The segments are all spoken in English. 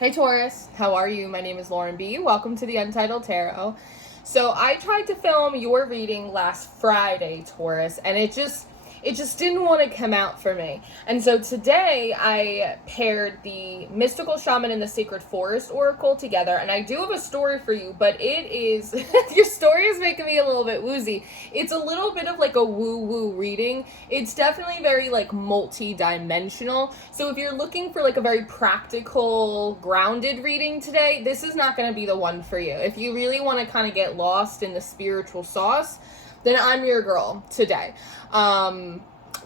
Hey Taurus, how are you? My name is Lauren B. Welcome to the Untitled Tarot. So I tried to film your reading last Friday, Taurus, and it just didn't want to come out for me. And so today I paired the Mystical Shaman and the Sacred Forest Oracle together, and I do have a story for you, but it is your story is making me a little bit woozy. It's a little bit of like a woo-woo reading. It's definitely very like multi-dimensional. So if you're looking for like a very practical, grounded reading today, this is not going to be the one for you. If you really want to kind of get lost in the spiritual sauce, then I'm your girl today.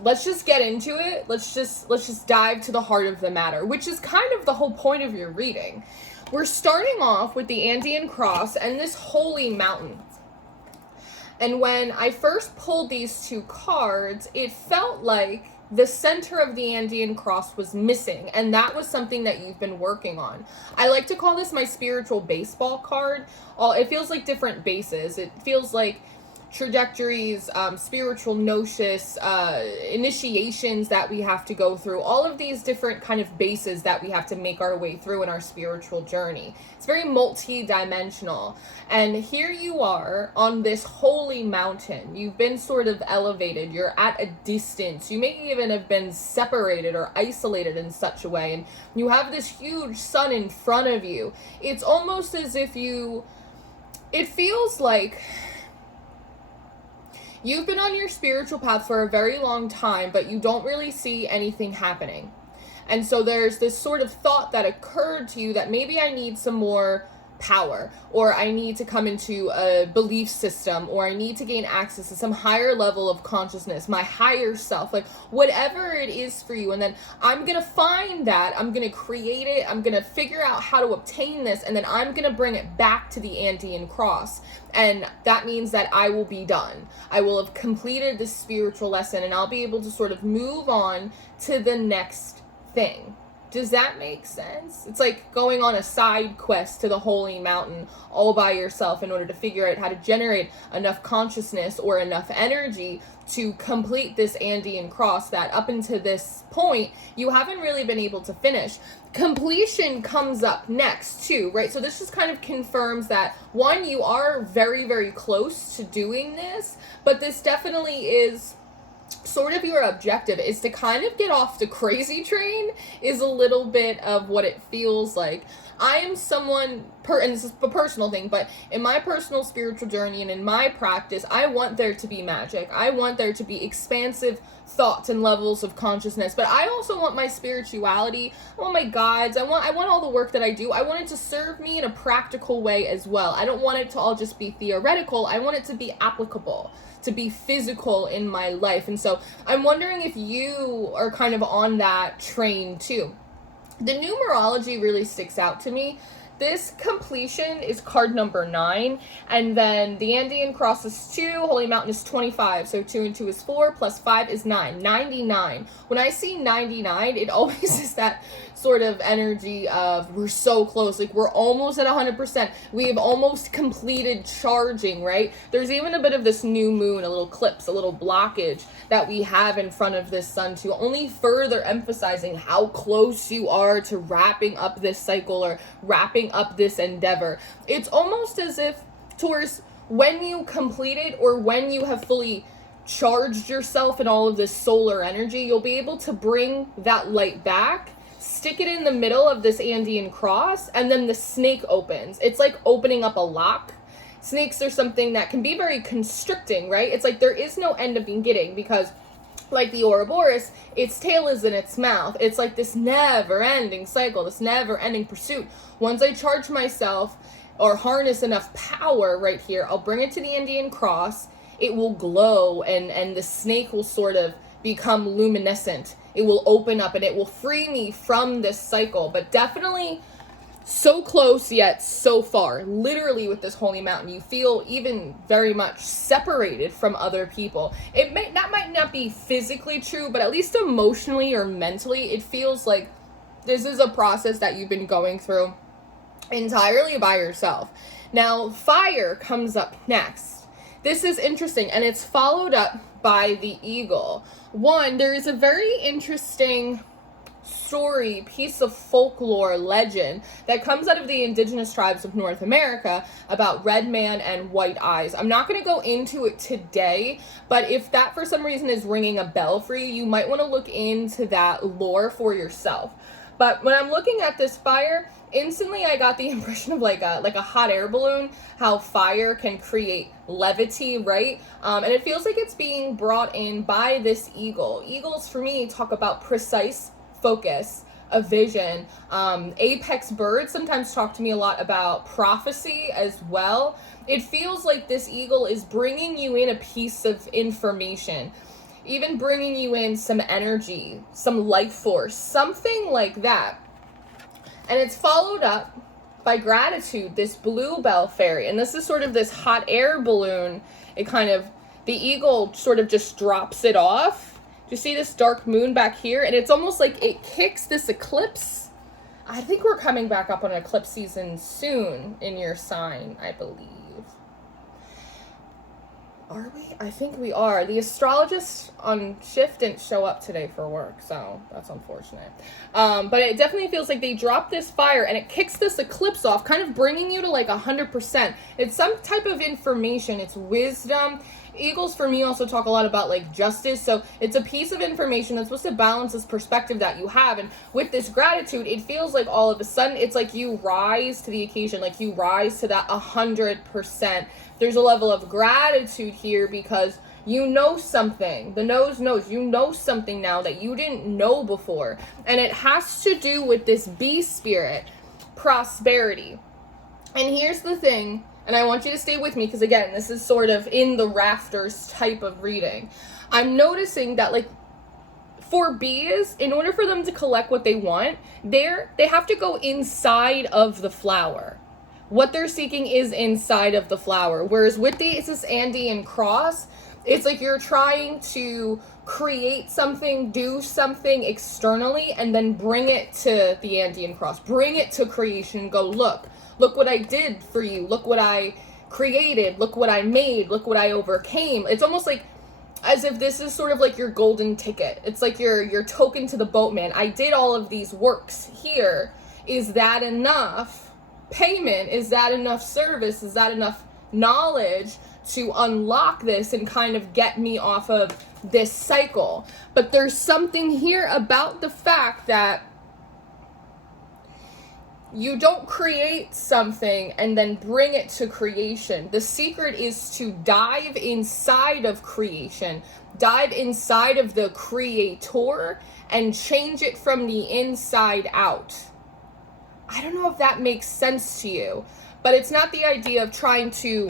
Let's just get into it. Let's just dive to the heart of the matter, which is kind of the whole point of your reading. We're starting off with the Andean cross and this holy mountain. And when I first pulled these two cards, it felt like the center of the Andean cross was missing, and that was something that you've been working on. I like to call this my spiritual baseball card. It feels like different bases. It feels like trajectories, spiritual gnosis, initiations that we have to go through, all of these different kind of bases that we have to make our way through in our spiritual journey. It's very multi-dimensional. And here you are on this holy mountain. You've been sort of elevated. You're at a distance. You may even have been separated or isolated in such a way. And you have this huge sun in front of you. It's almost as if it feels like you've been on your spiritual path for a very long time, but you don't really see anything happening. And so there's this sort of thought that occurred to you that maybe I need some more power, or I need to come into a belief system, or I need to gain access to some higher level of consciousness, my higher self, like whatever it is for you. And then I'm going to find that, I'm going to create it, I'm going to figure out how to obtain this, and then I'm going to bring it back to the Andean cross. And that means that I will be done. I will have completed this spiritual lesson, and I'll be able to sort of move on to the next thing. Does that make sense? It's like going on a side quest to the holy mountain all by yourself in order to figure out how to generate enough consciousness or enough energy to complete this Andean cross that up until this point you haven't really been able to finish. Completion comes up next too, right? So this just kind of confirms that, one, you are very, very close to doing this, but this definitely is sort of your objective is to kind of get off the crazy train, is a little bit of what it feels like. I am someone, and this is a personal thing, but in my personal spiritual journey and in my practice, I want there to be magic. I want there to be expansive thoughts and levels of consciousness, but I also want my spirituality, I want my guides, I want all the work that I do, I want it to serve me in a practical way as well. I don't want it to all just be theoretical. I want it to be applicable, to be physical in my life. And so I'm wondering if you are kind of on that train too. The numerology really sticks out to me. This completion is card number 9, and then the Andean cross is 2, Holy Mountain is 25, so 2 and 2 is 4, plus 5 is 9, 99. When I see 99, it always is that sort of energy of we're so close, like we're almost at 100%, we have almost completed charging, right? There's even a bit of this new moon, a little eclipse, a little blockage that we have in front of this sun too, only further emphasizing how close you are to wrapping up this cycle or wrapping up this endeavor. It's almost as if, Taurus, when you complete it or when you have fully charged yourself in all of this solar energy, you'll be able to bring that light back, stick it in the middle of this Andean cross, and then the snake opens. It's like opening up a lock. Snakes are something that can be very constricting, right? It's like there is no end of beginning, because like the Ouroboros, its tail is in its mouth. It's like this never-ending cycle, this never-ending pursuit. Once I charge myself or harness enough power right here, I'll bring it to the Andean cross. It will glow, and the snake will sort of become luminescent. It will open up, and it will free me from this cycle. But definitely so close yet so far. Literally with this holy mountain, you feel even very much separated from other people. That might not be physically true, but at least emotionally or mentally, it feels like this is a process that you've been going through entirely by yourself. Now, fire comes up next. This is interesting, and it's followed up by the eagle. One, there is a very interesting story, piece of folklore, legend that comes out of the indigenous tribes of North America about red man and white eyes. I'm not going to go into it today, but if that for some reason is ringing a bell for you, you might want to look into that lore for yourself. But when I'm looking at this fire, instantly I got the impression of like a hot air balloon, how fire can create levity, right? And it feels like it's being brought in by this eagle. Eagles, for me, talk about precise focus, a vision. Apex birds sometimes talk to me a lot about prophecy as well. It feels like this eagle is bringing you in a piece of information, even bringing you in some energy, some life force, something like that. And it's followed up by gratitude, this bluebell fairy. And this is sort of this hot air balloon. It kind of, the eagle sort of just drops it off. Do you see this dark moon back here? And it's almost like it kicks this eclipse. I think we're coming back up on an eclipse season soon in your sign, I believe. Are we? I think we are. The astrologist on shift didn't show up today for work, so that's unfortunate. But it definitely feels like they dropped this fire and it kicks this eclipse off, kind of bringing you to like 100%. It's some type of information. It's wisdom. Eagles for me also talk a lot about like justice, so it's a piece of information that's supposed to balance this perspective that you have. And with this gratitude, it feels like all of a sudden it's like you rise to the occasion, like you rise to that 100%. There's a level of gratitude here because you know something. The nose knows. You know something now that you didn't know before. And it has to do with this bee spirit, prosperity. And here's the thing, and I want you to stay with me because, again, this is sort of in the rafters type of reading. I'm noticing that, like, for bees, in order for them to collect what they want, they have to go inside of the flower. What they're seeking is inside of the flower. Whereas with this Andean cross, it's like you're trying to create something, do something externally, and then bring it to the Andean cross. Bring it to creation. Go, look what I did for you. Look what I created. Look what I made. Look what I overcame. It's almost like as if this is sort of like your golden ticket. It's like your token to the boatman. I did all of these works here. Is that enough payment? Is that enough service? Is that enough knowledge to unlock this and kind of get me off of this cycle? But there's something here about the fact that you don't create something and then bring it to creation. The secret is to dive inside of creation, dive inside of the creator and change it from the inside out. I don't know if that makes sense to you, but it's not the idea of trying to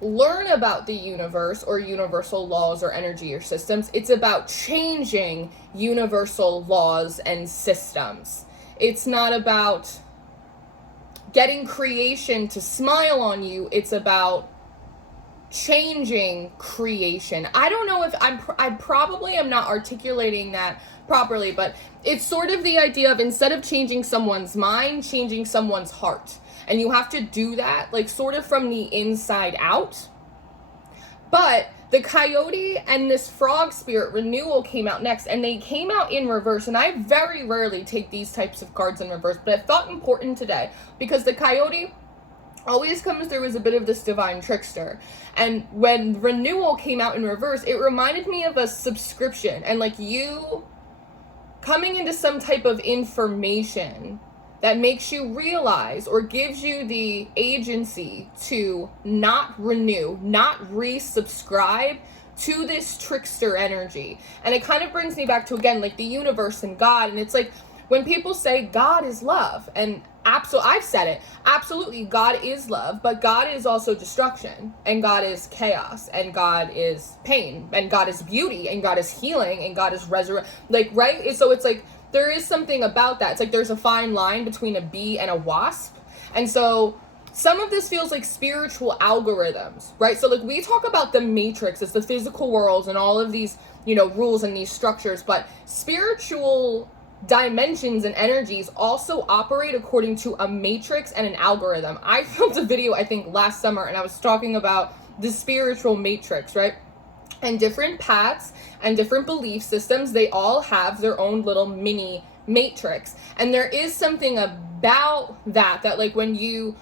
learn about the universe or universal laws or energy or systems. It's about changing universal laws and systems. It's not about getting creation to smile on you. It's about changing creation. I don't know if I probably am not articulating that properly, but it's sort of the idea of instead of changing someone's mind, changing someone's heart. And you have to do that like sort of from the inside out. But the coyote and this frog spirit renewal came out next, and they came out in reverse. And I very rarely take these types of cards in reverse, but I thought important today because the coyote always comes through as a bit of this divine trickster. And when renewal came out in reverse, it reminded me of a subscription and like you coming into some type of information that makes you realize or gives you the agency to not renew, not resubscribe to this trickster energy. And it kind of brings me back to, again, like the universe and God. And it's like when people say God is love, and I've said it, absolutely, God is love, but God is also destruction, and God is chaos, and God is pain, and God is beauty, and God is healing, and God is resurrection. Like, right? So it's like, there is something about that. It's like there's a fine line between a bee and a wasp. And so some of this feels like spiritual algorithms, right? So like we talk about the matrix, it's the physical worlds and all of these, rules and these structures, but spiritual dimensions and energies also operate according to a matrix and an algorithm. I filmed a video, I think last summer, and I was talking about the spiritual matrix, right? And different paths and different belief systems, they all have their own little mini matrix. And there is something about that like when you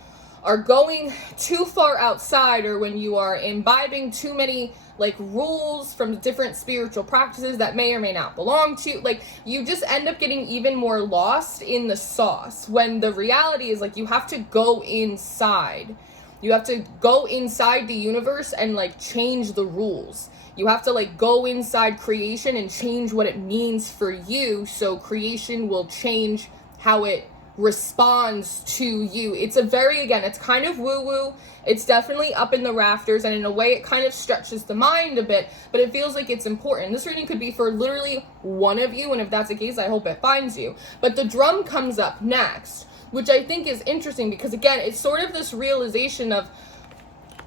are going too far outside, or when you are imbibing too many like rules from different spiritual practices that may or may not belong to you, like you just end up getting even more lost in the sauce, when the reality is like you have to go inside. You have to go inside the universe and like change the rules. You have to like go inside creation and change what it means for you, so creation will change how it responds to you. It's a very, again, it's kind of woo-woo. It's definitely up in the rafters, and in a way it kind of stretches the mind a bit, but it feels like it's important. This reading could be for literally one of you, and if that's the case, I hope it finds you. But the drum comes up next, which I think is interesting, because again, it's sort of this realization of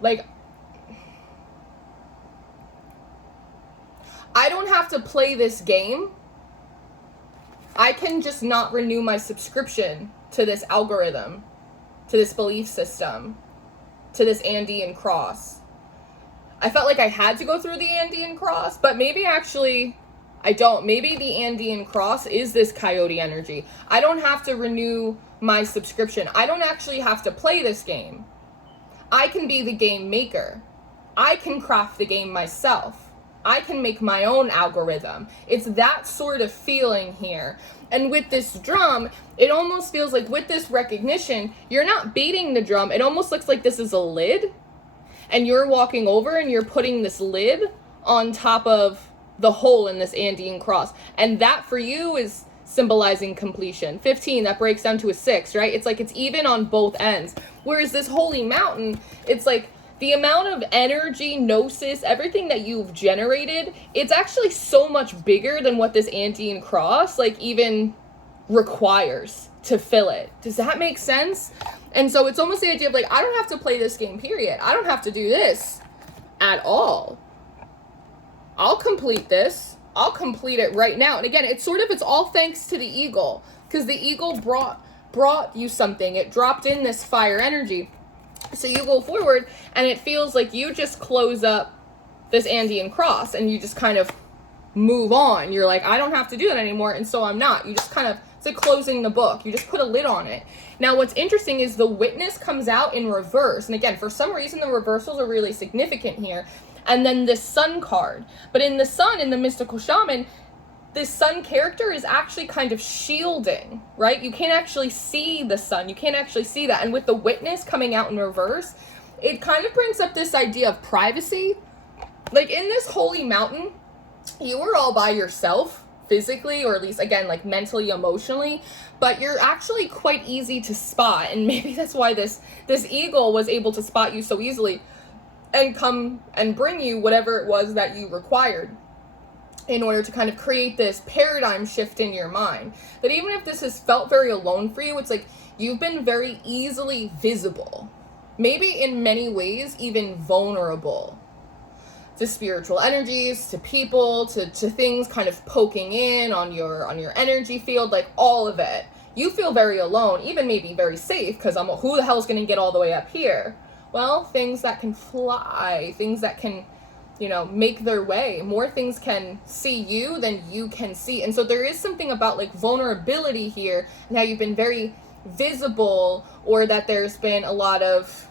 like, I don't have to play this game. I can just not renew my subscription to this algorithm, to this belief system, to this Andean cross. I felt like I had to go through the Andean cross, but maybe actually I don't. Maybe the Andean cross is this coyote energy. I don't have to renew my subscription. I don't actually have to play this game. I can be the game maker. I can craft the game myself. I can make my own algorithm. It's that sort of feeling here. And with this drum, it almost feels like with this recognition, you're not beating the drum. It almost looks like this is a lid, and you're walking over and you're putting this lid on top of the hole in this Andean cross. And that for you is symbolizing completion. 15, that breaks down to a 6, right? It's like it's even on both ends. Whereas this holy mountain, it's like the amount of energy, gnosis, everything that you've generated, it's actually so much bigger than what this Andean cross like even requires to fill it. Does that make sense? And so it's almost the idea of like, I don't have to play this game, period. I don't have to do this at all. I'll complete this. I'll complete it right now. And again, it's all thanks to the eagle, because the eagle brought you something. It dropped in this fire energy. So you go forward and it feels like you just close up this Andean cross and you just kind of move on. You're like, I don't have to do that anymore. And so I'm not. You just kind of, it's like closing the book. You just put a lid on it. Now, what's interesting is the witness comes out in reverse. And again, for some reason, the reversals are really significant here. And then the sun card. But in the sun, in the mystical shaman, this sun character is actually kind of shielding, right? You can't actually see the sun. You can't actually see that. And with the witness coming out in reverse, it kind of brings up this idea of privacy. Like in this holy mountain, you were all by yourself physically, or at least, again, like mentally, emotionally, but you're actually quite easy to spot. And maybe that's why this eagle was able to spot you so easily and come and bring you whatever it was that you required, in order to kind of create this paradigm shift in your mind. That even if this has felt very alone for you, it's like you've been very easily visible. Maybe in many ways, even vulnerable to spiritual energies, to people, to things kind of poking in on your energy field, like all of it. You feel very alone, even maybe very safe, because who the hell is going to get all the way up here? Well, things that can fly, things that can, make their way. More things can see you than you can see. And so there is something about like vulnerability here, and how you've been very visible, or that there's been a lot of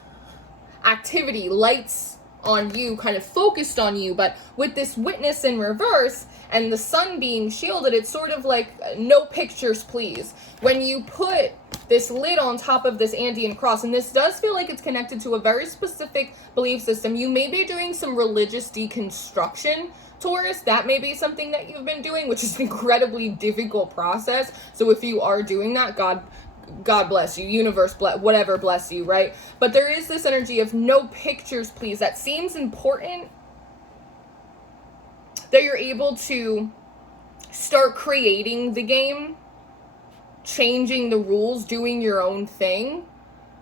activity, lights on you, kind of focused on you. But with this witness in reverse and the sun being shielded, it's sort of like no pictures, please. When you put this lid on top of this Andean cross, and this does feel like it's connected to a very specific belief system. You may be doing some religious deconstruction, Taurus. That may be something that you've been doing, which is an incredibly difficult process. So if you are doing that, God bless you, universe bless, whatever bless you, right? But there is this energy of no pictures, please. That seems important, that you're able to start creating the game, changing the rules, doing your own thing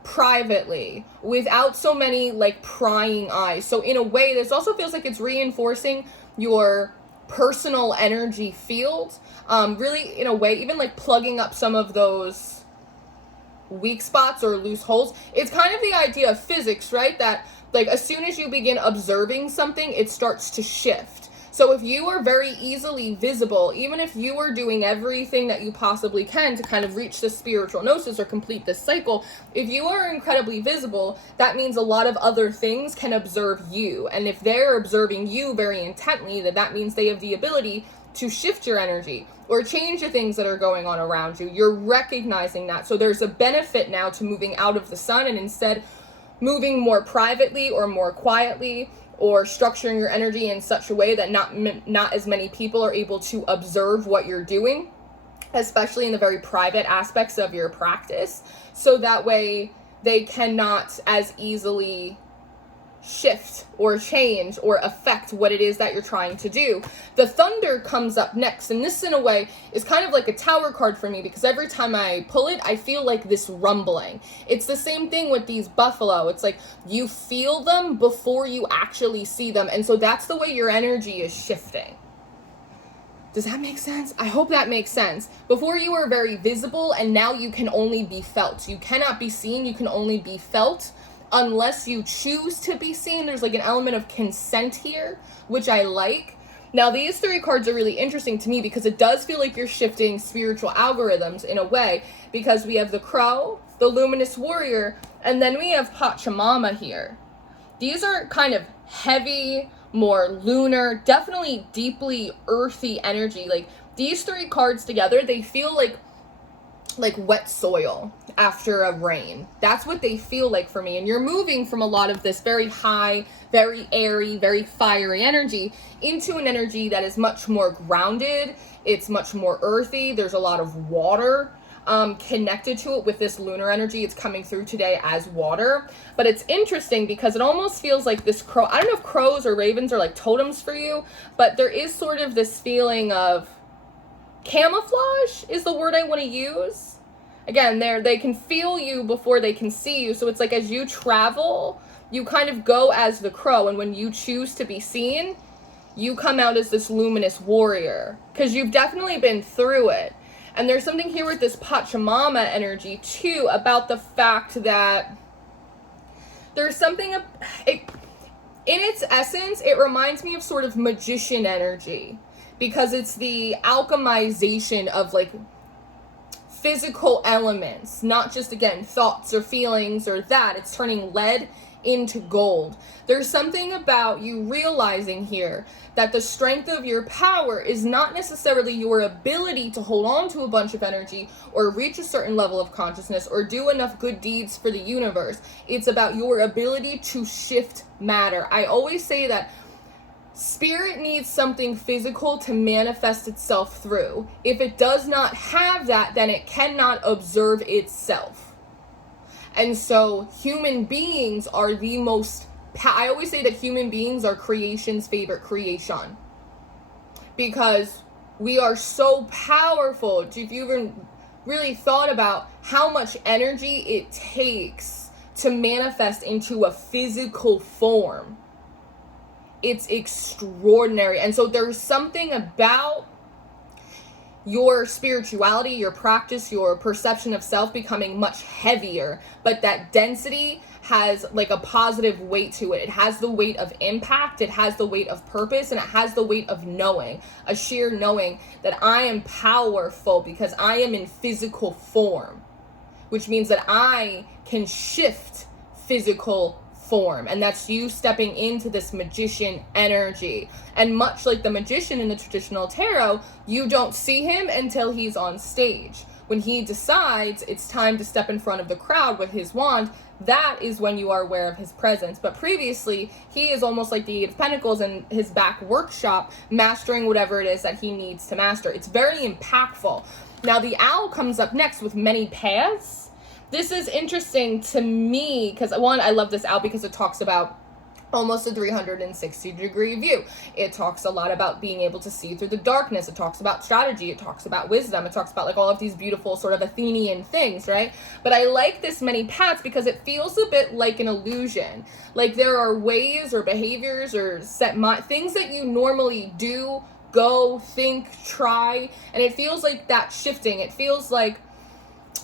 privately, without so many like prying eyes. So in a way, this also feels like it's reinforcing your personal energy field. Really, in a way, even like plugging up some of those weak spots or loose holes. It's kind of the idea of physics, right? That like as soon as you begin observing something, it starts to shift. So if you are very easily visible, even if you are doing everything that you possibly can to kind of reach this spiritual gnosis or complete this cycle, if you are incredibly visible, that means a lot of other things can observe you. And if they're observing you very intently, then that means they have the ability to shift your energy or change the things that are going on around you. You're recognizing that. So there's a benefit now to moving out of the sun and instead moving more privately or more quietly, or structuring your energy in such a way that not as many people are able to observe what you're doing, especially in the very private aspects of your practice. So that way they cannot as easily shift or change or affect what it is that you're trying to do. The thunder comes up next, and this in a way is kind of like a tower card for me, because every time I pull it, I feel like this rumbling. It's the same thing with these buffalo. It's like you feel them before you actually see them, and so that's the way your energy is shifting. Does that make sense? I hope that makes sense. Before you were very visible, and now you can only be felt. You cannot be seen, you can only be felt. Unless you choose to be seen, there's like an element of consent here, which I like. Now, these three cards are really interesting to me because it does feel like you're shifting spiritual algorithms in a way, because we have the crow, the luminous warrior, and then we have Pachamama here. These are kind of heavy, more lunar, definitely deeply earthy energy. Like these three cards together, they feel like wet soil after a rain. That's what they feel like for me. And you're moving from a lot of this very high, very airy, very fiery energy into an energy that is much more grounded. It's much more earthy. There's a lot of water connected to it with this lunar energy. It's coming through today as water. But it's interesting because it almost feels like this crow. I don't know if crows or ravens are like totems for you, but there is sort of this feeling of camouflage is the word I want to use. Again, they can feel you before they can see you. So it's like as you travel, you kind of go as the crow. And when you choose to be seen, you come out as this luminous warrior. Because you've definitely been through it. And there's something here with this Pachamama energy, too, about the fact that there's something... in its essence, it reminds me of sort of magician energy. Because it's the alchemization of like physical elements, not just, again, thoughts or feelings or that. It's turning lead into gold. There's something about you realizing here that the strength of your power is not necessarily your ability to hold on to a bunch of energy or reach a certain level of consciousness or do enough good deeds for the universe. It's about your ability to shift matter. I always say that spirit needs something physical to manifest itself through. If it does not have that, then it cannot observe itself. And so human beings are the most... I always say that human beings are creation's favorite creation. Because we are so powerful. If you even really thought about how much energy it takes to manifest into a physical form, it's extraordinary. And so there's something about your spirituality, your practice, your perception of self becoming much heavier, but that density has like a positive weight to it. It has the weight of impact, it has the weight of purpose, and it has the weight of knowing, a sheer knowing that I am powerful because I am in physical form, which means that I can shift physical form, and that's you stepping into this magician energy. And much like the magician in the traditional tarot, you don't see him until he's on stage. When he decides it's time to step in front of the crowd with his wand, that is when you are aware of his presence. But previously, he is almost like the Eight of Pentacles in his back workshop, mastering whatever it is that he needs to master. It's very impactful. Now, the owl comes up next with many paths. This is interesting to me because, one, I love this owl because it talks about almost a 360-degree view. It talks a lot about being able to see through the darkness. It talks about strategy. It talks about wisdom. It talks about like all of these beautiful sort of Athenian things, right? But I like this many paths because it feels a bit like an illusion. Like there are ways or behaviors or things that you normally do, go, think, try, and it feels like that shifting. It feels like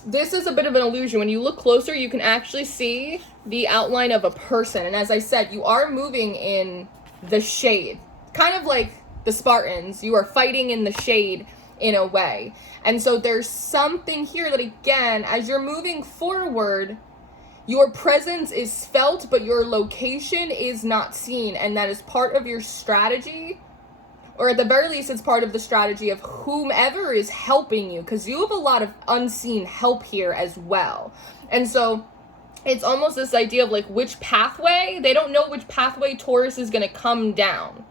this is a bit of an illusion. When you look closer, you can actually see the outline of a person. And as I said, you are moving in the shade. Kind of like the Spartans. You are fighting in the shade in a way. And so there's something here that, again, as you're moving forward, your presence is felt, but your location is not seen. And that is part of your strategy, or at the very least, it's part of the strategy of whomever is helping you, because you have a lot of unseen help here as well. And so it's almost this idea of like which pathway, they don't know which pathway Taurus is going to come down.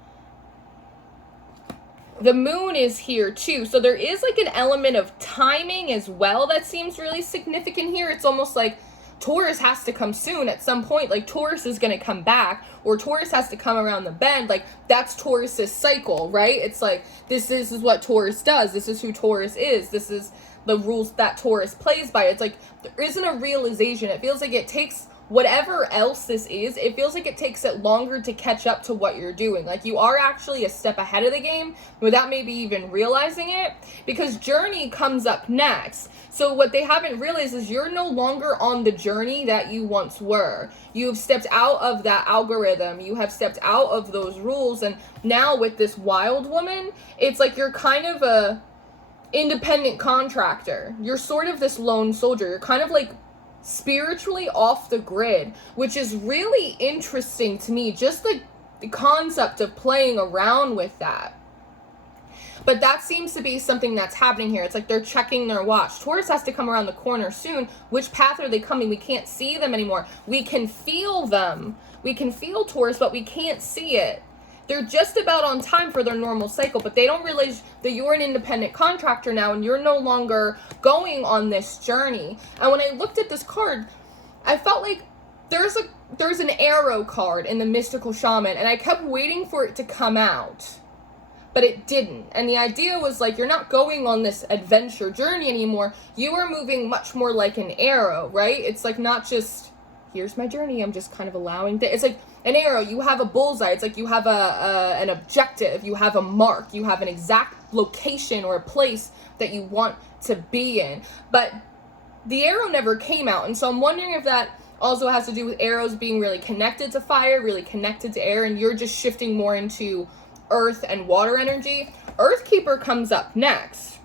The moon is here too. So there is like an element of timing as well that seems really significant here. It's almost like Taurus has to come soon at some point. Like Taurus is going to come back, or Taurus has to come around the bend. Like that's Taurus's cycle, right? It's like, this is what Taurus does. This is who Taurus is. This is the rules that Taurus plays by. It's like, there isn't a realization. It feels like it takes whatever else this is, it feels like it takes it longer to catch up to what you're doing. Like you are actually a step ahead of the game without maybe even realizing it, because journey comes up next. So what they haven't realized is you're no longer on the journey that you once were. You've stepped out of that algorithm. You have stepped out of those rules. And now with this wild woman, it's like you're kind of a independent contractor. You're sort of this lone soldier. You're kind of like spiritually off the grid, which is really interesting to me. Just like the concept of playing around with that. But that seems to be something that's happening here. It's like they're checking their watch. Taurus has to come around the corner soon. Which path are they coming? We can't see them anymore. We can feel them. We can feel Taurus, but we can't see it. They're just about on time for their normal cycle, but they don't realize that you're an independent contractor now and you're no longer going on this journey. And when I looked at this card, I felt like there's an arrow card in the mystical shaman, and I kept waiting for it to come out, but it didn't. And the idea was like, you're not going on this adventure journey anymore. You are moving much more like an arrow, right? It's like not just, here's my journey, I'm just kind of allowing it's like an arrow. You have a bullseye. It's like you have an objective. You have a mark. You have an exact location or a place that you want to be in. But the arrow never came out. And so I'm wondering if that also has to do with arrows being really connected to fire, really connected to air, and you're just shifting more into earth and water energy. Earthkeeper comes up next.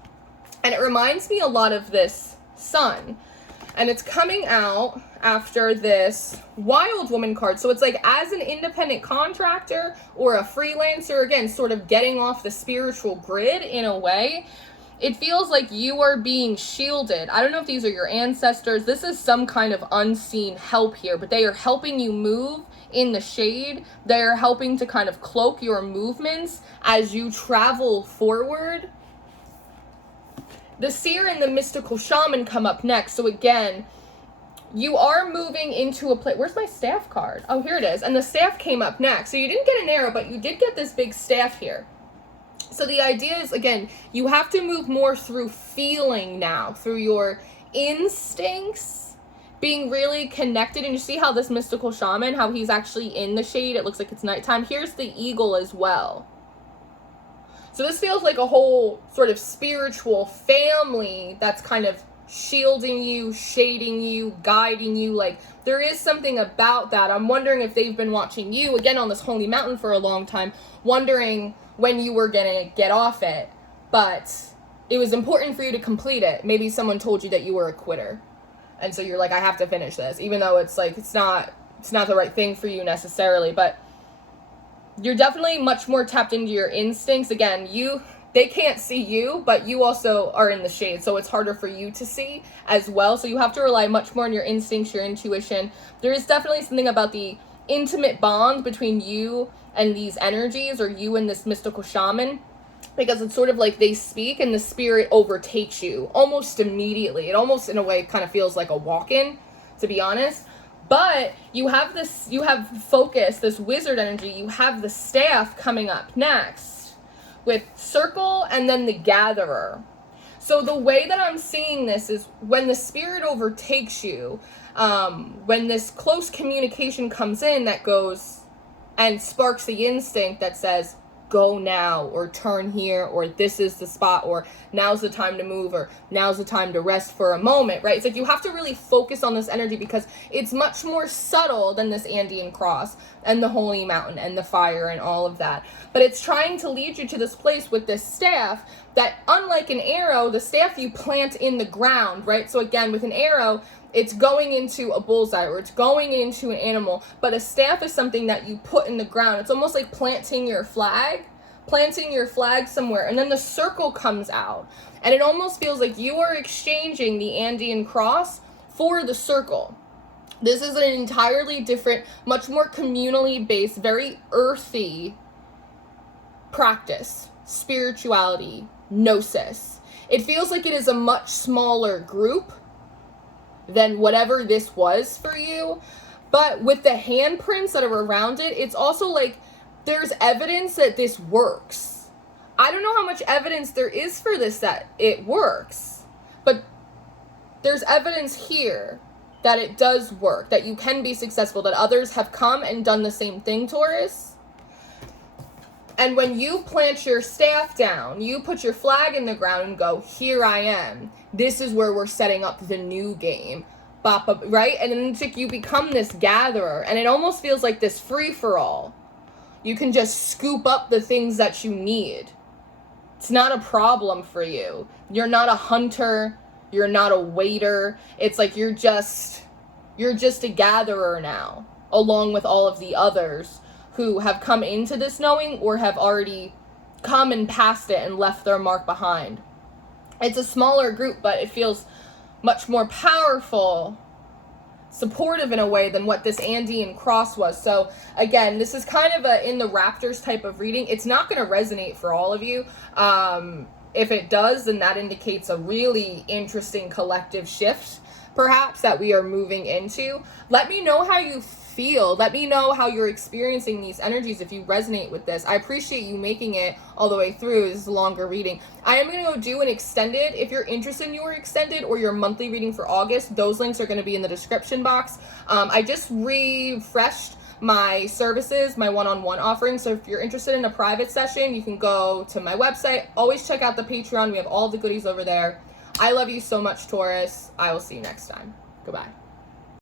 And it reminds me a lot of this sun. And it's coming out after this wild woman card. So it's like, as an independent contractor or a freelancer, again, sort of getting off the spiritual grid in a way, it feels like you are being shielded. I don't know if these are your ancestors. This is some kind of unseen help here, but they are helping you move in the shade. They are helping to kind of cloak your movements as you travel forward. The seer and the mystical shaman come up next. So again, you are moving into a place. Where's my staff card? Oh, here it is. And the staff came up next. So you didn't get an arrow, but you did get this big staff here. So the idea is, again, you have to move more through feeling now, through your instincts, being really connected. And you see how this mystical shaman, how he's actually in the shade. It looks like it's nighttime. Here's the eagle as well. So this feels like a whole sort of spiritual family that's kind of shielding you, shading you, guiding you. Like, there is something about that. I'm wondering if they've been watching you, again, on this holy mountain for a long time, wondering when you were going to get off it. But it was important for you to complete it. Maybe someone told you that you were a quitter. And so you're like, I have to finish this, even though it's like, it's not the right thing for you necessarily. But you're definitely much more tapped into your instincts. Again, they can't see you, but you also are in the shade, so it's harder for you to see as well. So you have to rely much more on your instincts, your intuition. There is definitely something about the intimate bond between you and these energies, or you and this mystical shaman, because it's sort of like they speak and the spirit overtakes you almost immediately. It almost, in a way, kind of feels like a walk-in, to be honest. But you have focus, this wizard energy. You have the staff coming up next with circle and then the gatherer. So the way that I'm seeing this is when the spirit overtakes you, when this close communication comes in that goes and sparks the instinct that says, go now, or turn here, or this is the spot, or now's the time to move, or now's the time to rest for a moment, right? It's like you have to really focus on this energy because it's much more subtle than this Andean cross and the holy mountain and the fire and all of that. But it's trying to lead you to this place with this staff that, unlike an arrow, the staff you plant in the ground, right? So again, with an arrow, it's going into a bullseye or it's going into an animal, but a staff is something that you put in the ground. It's almost like planting your flag somewhere, and then the circle comes out. And it almost feels like you are exchanging the Andean cross for the circle. This is an entirely different, much more communally based, very earthy practice, spirituality, gnosis. It feels like it is a much smaller group than whatever this was for you, but with the handprints that are around it, it's also like there's evidence that this works. I don't know how much evidence there is for this that it works, but there's evidence here that it does work, that you can be successful, that others have come and done the same thing, Taurus. And when you plant your staff down, you put your flag in the ground and go, here I am. This is where we're setting up the new game. Right? And then it's like you become this gatherer, and it almost feels like this free-for-all. You can just scoop up the things that you need. It's not a problem for you. You're not a hunter. You're not a waiter. It's like you're just a gatherer now, along with all of the others who have come into this knowing or have already come and passed it and left their mark behind. It's a smaller group, but it feels much more powerful, supportive in a way than what this Andean cross was. So again, this is kind of a in the Raptors type of reading. It's not going to resonate for all of you. If it does, then that indicates a really interesting collective shift, perhaps, that we are moving into. Let me know how you feel. Let me know how you're experiencing these energies if you resonate with this. I appreciate you making it all the way through. This is a longer reading. I am going to go do an extended. If you're interested in your extended or your monthly reading for August, those links are going to be in the description box. I just refreshed my services, my one-on-one offering. So if you're interested in a private session, you can go to my website. Always check out the Patreon. We have all the goodies over there. I love you so much, Taurus. I will see you next time. Goodbye.